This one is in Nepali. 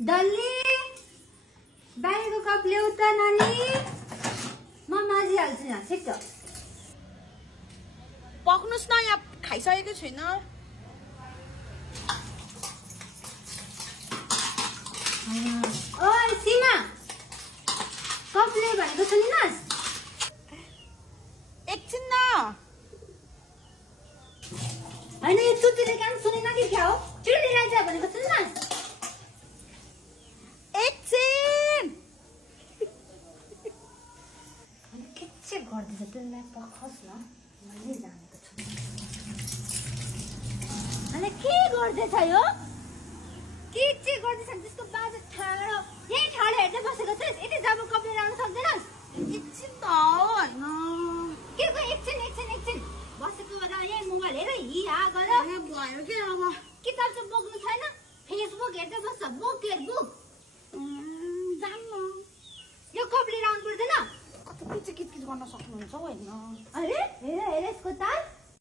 डल्ली बाहिरको कप ल्याउ त नानी म माझिहाल्छु यहाँ छिट्टो पक्नुस् न यहाँ खाइसकेको छैन ओइ सीमा कप ल्याउ भनेको सुनिनस् एकछिन न हैन यो चुतिले काम सुनेन कि क्या हो चिल्ली राजा भनेको सुनिनस् एकछिन के चाहिँ गर्दैछ त्यसलाई पखस् न मैले जानेको छु अनि के गर्दैछ यो के चाहिँ गर्दैछ त्यसको बाजा ठाडो यही ठाडो हेर्दै बसेको छस् यति जब कपले राख्न सक्दैनस् एकछिन त होइन के को एकछिन बसेको बेला यही मोबाइल हेर हिहा गर भयो के अब किताब चाहिँ बोक्नु छैन फेसबुक हेर्दै बस्छ बुक हेर बुक जान्न यो कपले राख्नु पर्दैन कति किचकिच गर्न सक्नुहुन्छ होइन अरे हेर यसको ताल